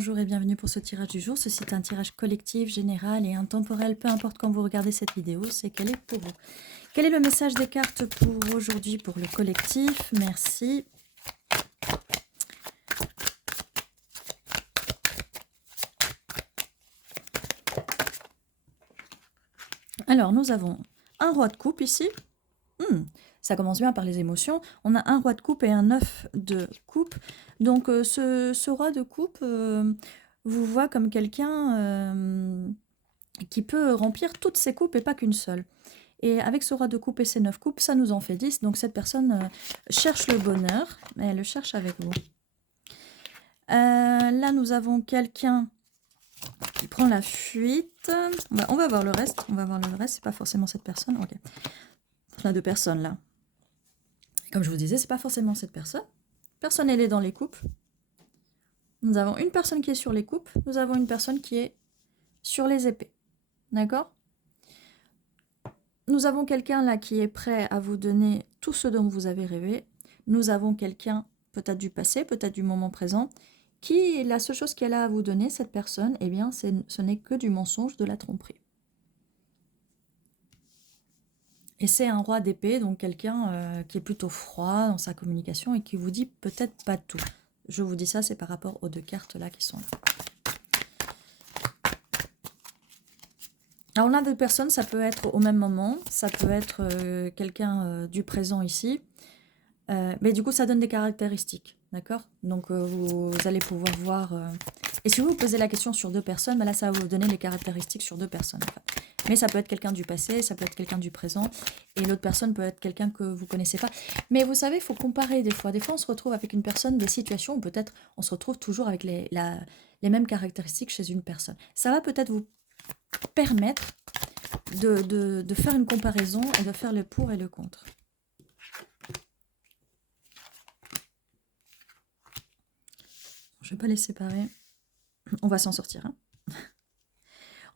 Bonjour et bienvenue pour ce tirage du jour. Ceci est un tirage collectif, général et intemporel, peu importe quand vous regardez cette vidéo, c'est quel est pour vous. Quel est le message des cartes pour aujourd'hui pour le collectif? Merci. Alors, nous avons un roi de coupe ici. Ça commence bien par les émotions. On a un roi de coupe et un 9 de coupe. Donc, ce roi de coupe vous voit comme quelqu'un qui peut remplir toutes ses coupes et pas qu'une seule. Et avec ce roi de coupe et ses 9 coupes, ça nous en fait 10. Donc cette personne cherche le bonheur, mais elle le cherche avec vous. Là, nous avons quelqu'un qui prend la fuite. On va voir le reste. On va voir le reste. C'est pas forcément cette personne. Ok. On a deux personnes là. Comme je vous disais, c'est pas forcément cette personne. Personne n'est dans les coupes. Nous avons une personne qui est sur les coupes. Nous avons une personne qui est sur les épées. D'accord ? Nous avons quelqu'un là qui est prêt à vous donner tout ce dont vous avez rêvé. Nous avons quelqu'un, peut-être du passé, peut-être du moment présent, qui, la seule chose qu'elle a à vous donner, cette personne, eh bien, ce n'est que du mensonge, de la tromperie. Et c'est un roi d'épée, donc quelqu'un qui est plutôt froid dans sa communication et qui vous dit peut-être pas tout. Je vous dis ça, c'est par rapport aux deux cartes là qui sont là. Alors, on a des personnes, ça peut être au même moment, ça peut être quelqu'un du présent ici, mais du coup, ça donne des caractéristiques, d'accord? Donc, vous allez pouvoir voir... Et si vous posez la question sur deux personnes, bah là, ça va vous donner les caractéristiques sur deux personnes. En fait. Mais ça peut être quelqu'un du passé, ça peut être quelqu'un du présent, et l'autre personne peut être quelqu'un que vous ne connaissez pas. Mais vous savez, il faut comparer des fois. Des fois, on se retrouve avec une personne, des situations où peut-être on se retrouve toujours avec les mêmes caractéristiques chez une personne. Ça va peut-être vous permettre de faire une comparaison et de faire le pour et le contre. Je ne vais pas les séparer. On va s'en sortir. Hein.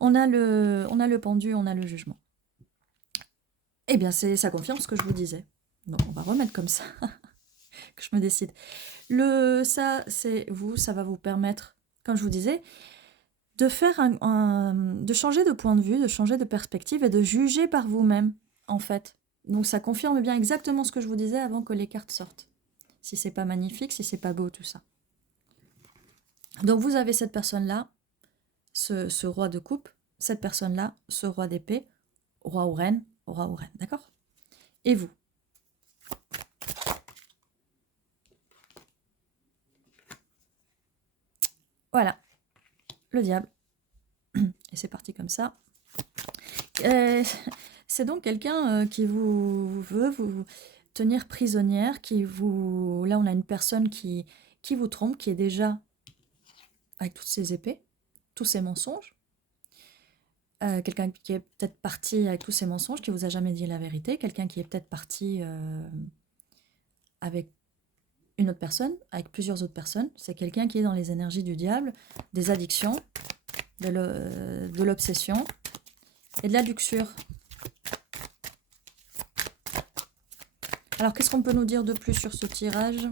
On a le pendu, on a le jugement. Eh bien, ça confirme ce que je vous disais. Donc, on va remettre comme ça, que je me décide. Ça, c'est vous, ça va vous permettre, comme je vous disais, de faire de changer de point de vue, de changer de perspective et de juger par vous-même, en fait. Donc, ça confirme bien exactement ce que je vous disais avant que les cartes sortent. Si c'est pas magnifique, si c'est pas beau, tout ça. Donc, vous avez cette personne-là, ce roi de coupe, cette personne-là, ce roi d'épée, roi ou reine, d'accord? Et vous? Voilà, le diable. Et c'est parti comme ça. C'est donc quelqu'un qui vous veut vous tenir prisonnière, Là, on a une personne qui vous trompe, qui est déjà avec toutes ses épées, tous ses mensonges. Quelqu'un qui est peut-être parti avec tous ses mensonges, qui vous a jamais dit la vérité. Quelqu'un qui est peut-être parti avec une autre personne, avec plusieurs autres personnes. C'est quelqu'un qui est dans les énergies du diable, des addictions, de l'obsession et de la luxure. Alors, qu'est-ce qu'on peut nous dire de plus sur ce tirage?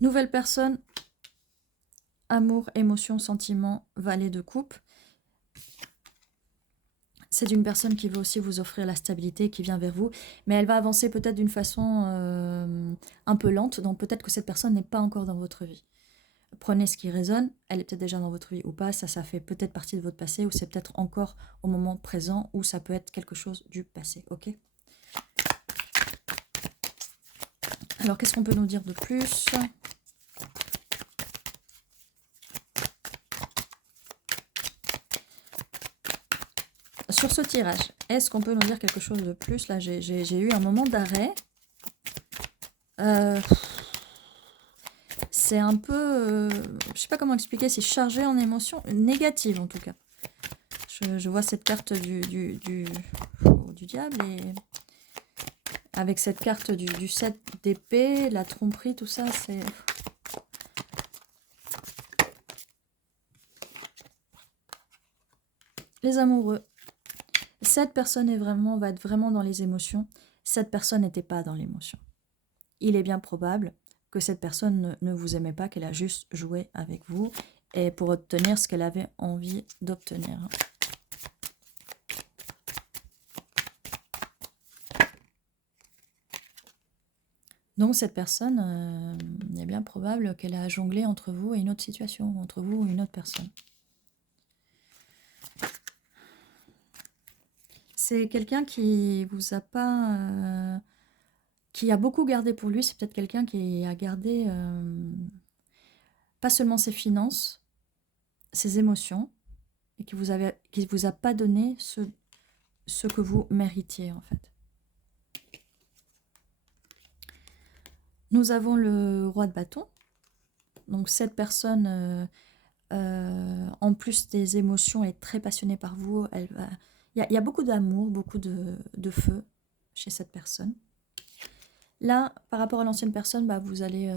Nouvelle personne, amour, émotion, sentiment, valet de coupe. C'est une personne qui veut aussi vous offrir la stabilité, qui vient vers vous, mais elle va avancer peut-être d'une façon un peu lente, donc peut-être que cette personne n'est pas encore dans votre vie. Prenez ce qui résonne, elle est peut-être déjà dans votre vie ou pas, ça fait peut-être partie de votre passé, ou c'est peut-être encore au moment présent, ou ça peut être quelque chose du passé, ok? Alors, qu'est-ce qu'on peut nous dire de plus? Sur ce tirage, est-ce qu'on peut nous dire quelque chose de plus? Là, j'ai eu un moment d'arrêt. C'est un peu... je sais pas comment expliquer, c'est chargé en émotions négatives en tout cas. Je vois cette carte du diable et... Avec cette carte du 7 d'épée, la tromperie, tout ça, c'est... Les amoureux. Cette personne va être vraiment dans les émotions. Cette personne n'était pas dans l'émotion. Il est bien probable que cette personne ne vous aimait pas, qu'elle a juste joué avec vous et pour obtenir ce qu'elle avait envie d'obtenir. Donc cette personne, il est bien probable qu'elle a jonglé entre vous et une autre situation, entre vous et une autre personne. C'est quelqu'un qui vous a pas... qui a beaucoup gardé pour lui, c'est peut-être quelqu'un qui a gardé pas seulement ses finances, ses émotions, et qui vous a pas donné ce que vous méritiez en fait. Nous avons le roi de bâton. Donc cette personne, en plus des émotions, est très passionnée par vous. Il y a beaucoup d'amour, beaucoup de feu chez cette personne. Là, par rapport à l'ancienne personne, bah, vous allez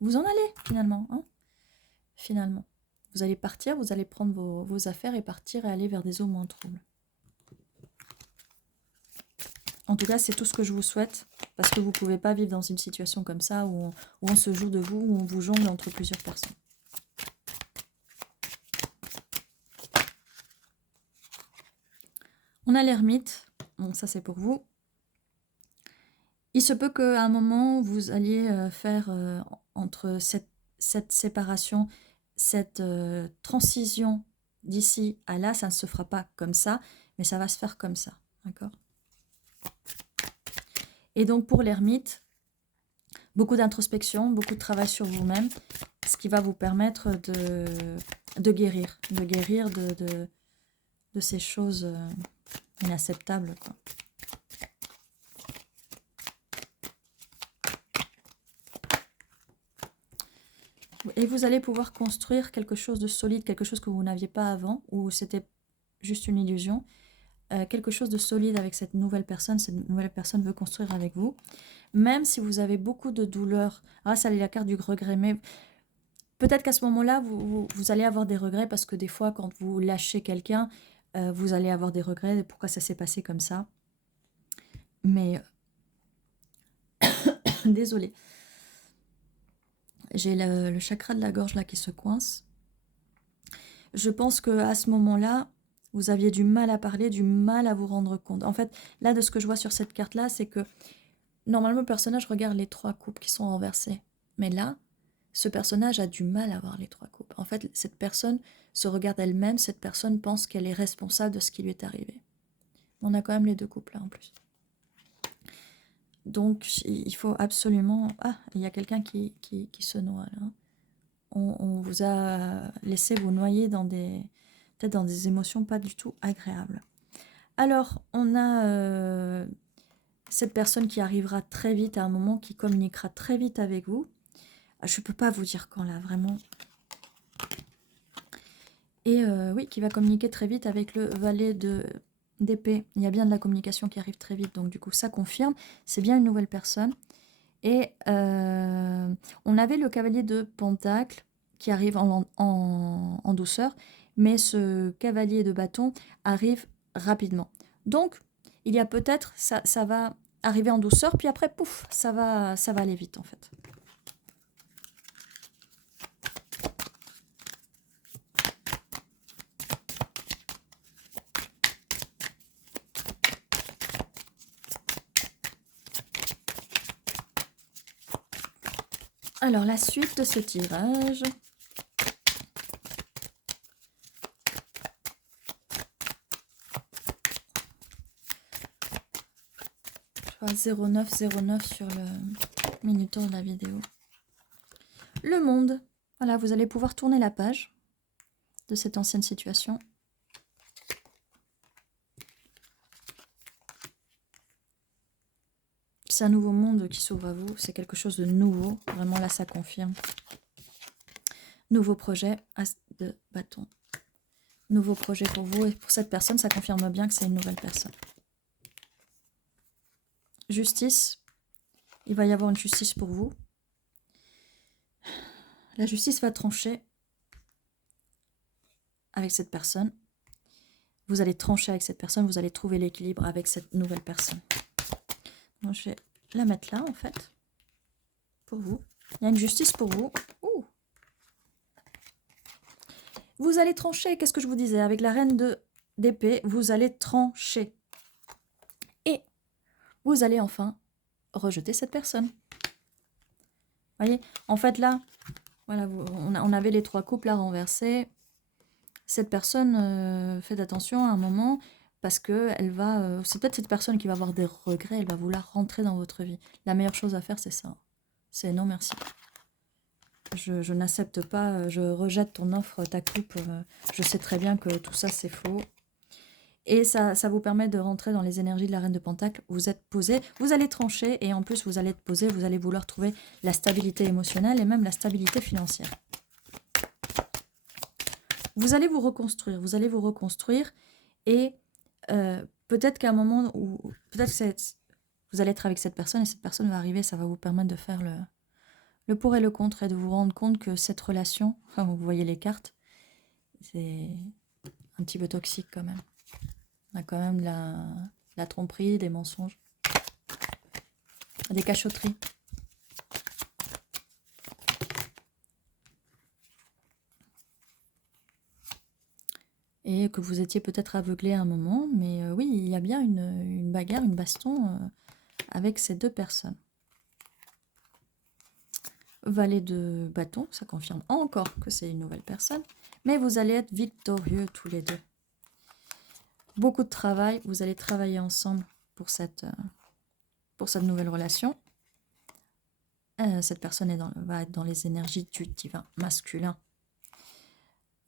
vous en aller finalement. Hein, finalement. Vous allez partir, vous allez prendre vos affaires et partir et aller vers des eaux moins troubles. En tout cas, c'est tout ce que je vous souhaite, parce que vous ne pouvez pas vivre dans une situation comme ça, où on se joue de vous, où on vous jongle entre plusieurs personnes. On a l'ermite, donc ça c'est pour vous. Il se peut qu'à un moment, vous alliez faire entre cette séparation, cette transition d'ici à là, ça ne se fera pas comme ça, mais ça va se faire comme ça, d'accord ? Et donc pour l'ermite, beaucoup d'introspection, beaucoup de travail sur vous-même, ce qui va vous permettre de guérir de ces choses inacceptables, quoi. Et vous allez pouvoir construire quelque chose de solide, quelque chose que vous n'aviez pas avant, ou c'était juste une illusion. Quelque chose de solide avec cette nouvelle personne veut construire avec vous. Même si vous avez beaucoup de douleurs, ça c'est la carte du regret, mais peut-être qu'à ce moment-là, vous allez avoir des regrets, parce que des fois, quand vous lâchez quelqu'un, vous allez avoir des regrets de pourquoi ça s'est passé comme ça. Mais, désolée. J'ai le chakra de la gorge là qui se coince. Je pense qu'à ce moment-là, vous aviez du mal à parler, du mal à vous rendre compte. En fait, là, de ce que je vois sur cette carte-là, c'est que normalement, le personnage regarde les 3 coupes qui sont renversées. Mais là, ce personnage a du mal à voir les 3 coupes. En fait, cette personne se regarde elle-même, cette personne pense qu'elle est responsable de ce qui lui est arrivé. On a quand même les 2 coupes là en plus. Donc, il faut absolument... Ah, il y a quelqu'un qui se noie là. On vous a laissé vous noyer dans peut-être dans des émotions pas du tout agréables. Alors, on a cette personne qui arrivera très vite à un moment, qui communiquera très vite avec vous. Je ne peux pas vous dire quand là, vraiment. Et oui, qui va communiquer très vite avec le valet d'épée. Il y a bien de la communication qui arrive très vite, donc du coup ça confirme. C'est bien une nouvelle personne. Et on avait le cavalier de Pentacle qui arrive en douceur, mais ce cavalier de bâton arrive rapidement. Donc, il y a peut-être, ça va arriver en douceur, puis après, pouf, ça va aller vite en fait. Alors, la suite de ce tirage... 0909 sur le minuteur de la vidéo. Le monde. Voilà, vous allez pouvoir tourner la page de cette ancienne situation. C'est un nouveau monde qui s'ouvre à vous. C'est quelque chose de nouveau. Vraiment, là, ça confirme. Nouveau projet, as de bâton. Nouveau projet pour vous. Et pour cette personne, ça confirme bien que c'est une nouvelle personne. Justice. Il va y avoir une justice pour vous. La justice va trancher avec cette personne. Vous allez trancher avec cette personne. Vous allez trouver l'équilibre avec cette nouvelle personne. Donc, je vais la mettre là, en fait, pour vous. Il y a une justice pour vous. Ouh. Vous allez trancher, qu'est-ce que je vous disais? Avec la reine d'épée, vous allez trancher. Et vous allez enfin rejeter cette personne. Voyez, en fait là, voilà, on avait les 3 coupes là renversés. Cette personne, faites attention à un moment, parce que elle va, c'est peut-être cette personne qui va avoir des regrets, elle va vouloir rentrer dans votre vie. La meilleure chose à faire, c'est ça. C'est non merci. Je n'accepte pas, je rejette ton offre, ta coupe. Je sais très bien que tout ça, c'est faux. Et ça vous permet de rentrer dans les énergies de la reine de Pentacle. Vous êtes posé, vous allez trancher, et en plus, vous allez être posé, vous allez vouloir trouver la stabilité émotionnelle et même la stabilité financière. Vous allez vous reconstruire, et peut-être qu'à un moment où, peut-être que vous allez être avec cette personne, et cette personne va arriver, ça va vous permettre de faire le pour et le contre, et de vous rendre compte que cette relation, enfin, vous voyez les cartes, c'est un petit peu toxique quand même. On a quand même de la tromperie, des mensonges, des cachotteries. Et que vous étiez peut-être aveuglé à un moment, mais oui, il y a bien une bagarre, une baston avec ces 2 personnes. Valet de bâton, ça confirme encore que c'est une nouvelle personne, mais vous allez être victorieux tous les 2. Beaucoup de travail, vous allez travailler ensemble pour cette nouvelle relation. Cette personne va être dans les énergies du divin masculin.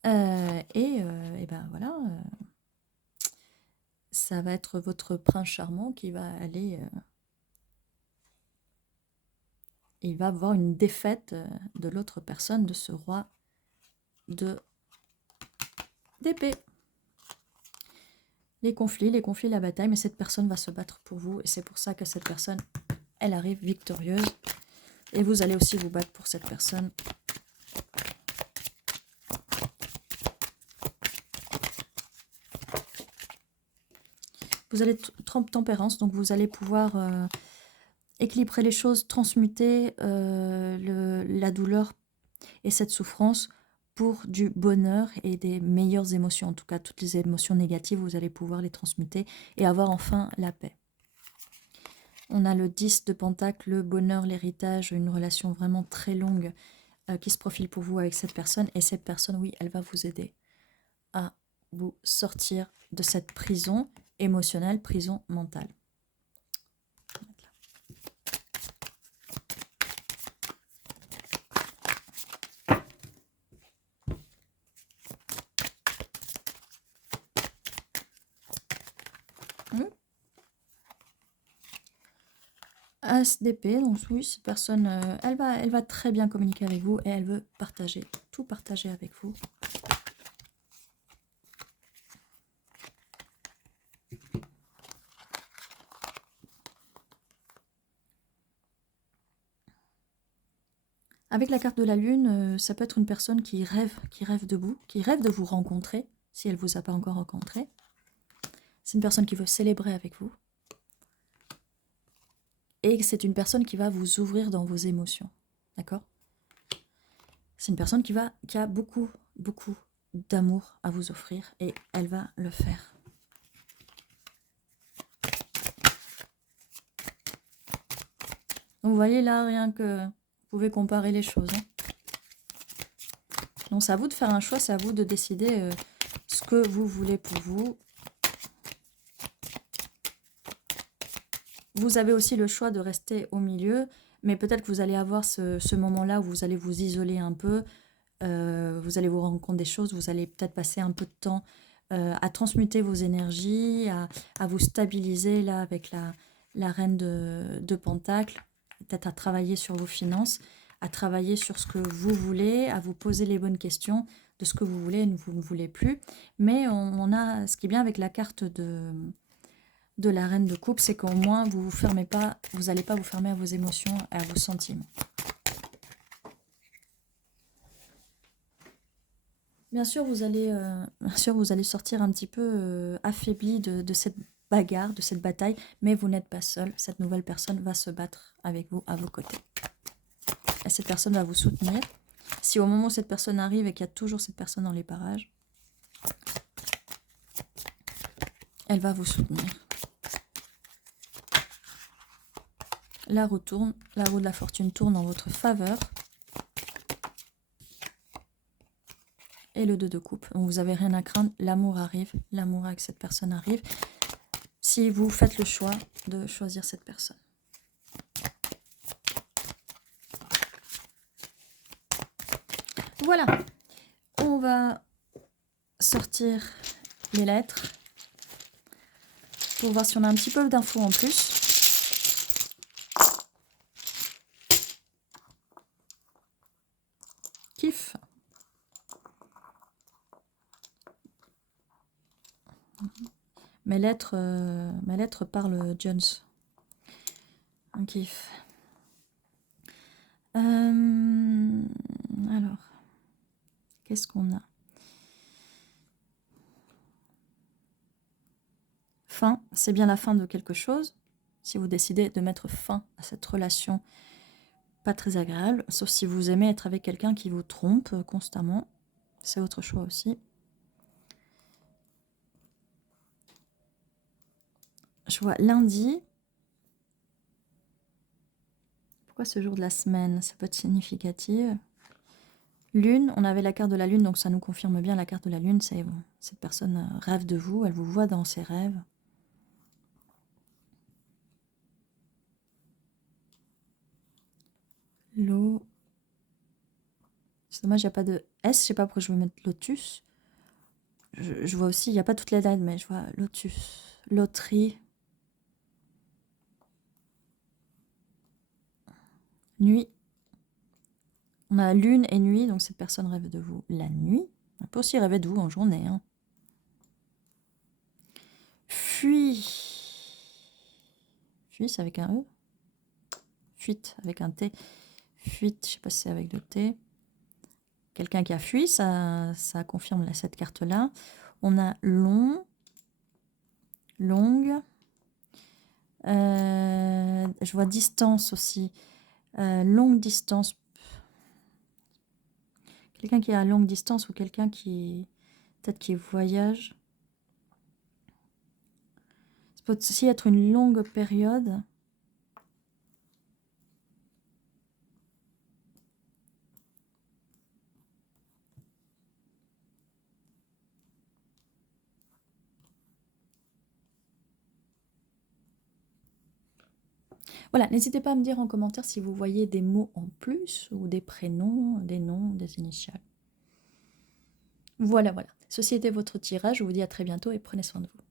Et ben voilà, ça va être votre prince charmant qui va aller... il va avoir une défaite de l'autre personne, de ce roi d'épée. Les conflits, la bataille, mais cette personne va se battre pour vous, et c'est pour ça que cette personne, elle arrive victorieuse, et vous allez aussi vous battre pour cette personne. Vous allez tempérance, donc vous allez pouvoir équilibrer les choses, transmuter la douleur et cette souffrance pour du bonheur et des meilleures émotions. En tout cas, toutes les émotions négatives, vous allez pouvoir les transmuter et avoir enfin la paix. On a le 10 de Pentacle, le bonheur, l'héritage, une relation vraiment très longue qui se profile pour vous avec cette personne. Et cette personne, oui, elle va vous aider à vous sortir de cette prison émotionnelle, prison mentale. As d'épée, donc oui, cette personne, elle va très bien communiquer avec vous, et elle veut tout partager avec vous. Avec la carte de la lune, ça peut être une personne qui rêve de vous, qui rêve de vous rencontrer, si elle ne vous a pas encore rencontré. C'est une personne qui veut célébrer avec vous. Et c'est une personne qui va vous ouvrir dans vos émotions. D'accord? C'est une personne qui a beaucoup, beaucoup d'amour à vous offrir, et elle va le faire. Donc vous voyez là, rien que... Vous pouvez comparer les choses. Donc c'est à vous de faire un choix, c'est à vous de décider ce que vous voulez pour vous. Vous avez aussi le choix de rester au milieu, mais peut-être que vous allez avoir ce moment-là où vous allez vous isoler un peu, vous allez vous rendre compte des choses, vous allez peut-être passer un peu de temps à transmuter vos énergies, à vous stabiliser là avec la reine de Pentacle, peut-être à travailler sur vos finances, à travailler sur ce que vous voulez, à vous poser les bonnes questions de ce que vous voulez et vous ne voulez plus. Mais on a, ce qui est bien avec la carte de la reine de coupe, c'est qu'au moins vous n'allez pas vous fermer à vos émotions et à vos sentiments. Bien sûr, vous allez sortir un petit peu affaibli de cette bagarre, de cette bataille, mais vous n'êtes pas seul. Cette nouvelle personne va se battre avec vous, à vos côtés. Et cette personne va vous soutenir. Si au moment où cette personne arrive et qu'il y a toujours cette personne dans les parages, elle va vous soutenir. La roue tourne, la roue de la fortune tourne en votre faveur. Et le 2 de coupe. Donc vous n'avez rien à craindre, l'amour arrive, l'amour avec cette personne arrive. Si vous faites le choix de choisir cette personne. Voilà, on va sortir les lettres pour voir si on a un petit peu d'infos en plus. Kiff. Mes lettres parlent Jones. Un kiff. Alors, qu'est-ce qu'on a? Fin, c'est bien la fin de quelque chose. Si vous décidez de mettre fin à cette relation pas très agréable, sauf si vous aimez être avec quelqu'un qui vous trompe constamment, c'est votre choix aussi. Je vois lundi. Pourquoi ce jour de la semaine? Ça peut être significatif. Lune, on avait la carte de la lune, donc ça nous confirme bien la carte de la lune. C'est bon, cette personne rêve de vous, elle vous voit dans ses rêves. L'eau. C'est dommage, il n'y a pas de S. Je sais pas pourquoi je veux mettre lotus. Je vois aussi, il n'y a pas toutes les lettres, mais je vois lotus, loterie. Nuit. On a lune et nuit, donc cette personne rêve de vous la nuit. On peut aussi rêver de vous en journée. Hein. Fuit. Fuit, c'est avec un E. Fuite, avec un T. Fuite, je sais pas si c'est avec le T. Quelqu'un qui a fui, ça confirme cette carte-là. On a long. Longue. Je vois distance aussi. Longue distance. Quelqu'un qui est à longue distance ou quelqu'un qui peut-être qui voyage. Ça peut aussi être une longue période. Voilà, n'hésitez pas à me dire en commentaire si vous voyez des mots en plus ou des prénoms, des noms, des initiales. Voilà, voilà. Ceci était votre tirage. Je vous dis à très bientôt et prenez soin de vous.